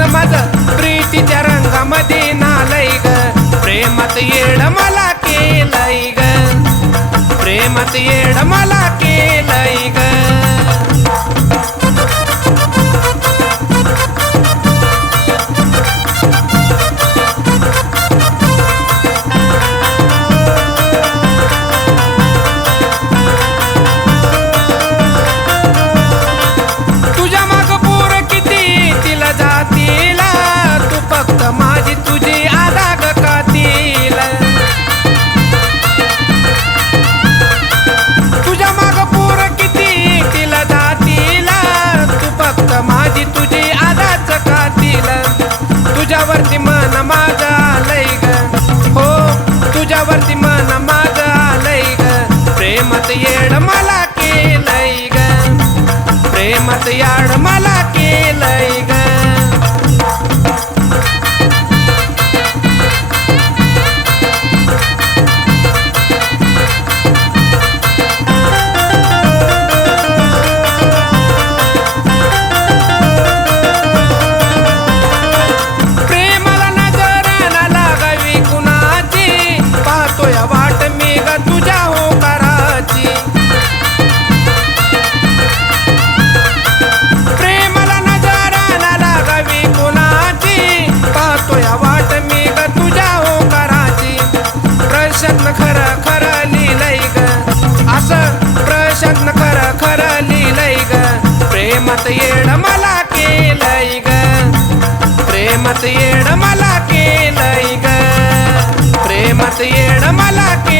मन माझं प्रीतीच्या रंगामध्ये नालय ग प्रेमात येड मला केलंय ग प्रेमात येड मला केलंय ग तुझ्यावरती मन माझं आलंय ग हो तुझ्यावरती मन माझं आलंय ग प्रेमात येड मला केलंय ग प्रेमात याड मला केलंय ग प्रश्न खरं खरं लिहिलंय ग असं प्रश्न खरं खरं लिहिलंय ग प्रेमात येड मला केलंय ग प्रेमात येड मला केलंय ग प्रेमात येड मला केलंय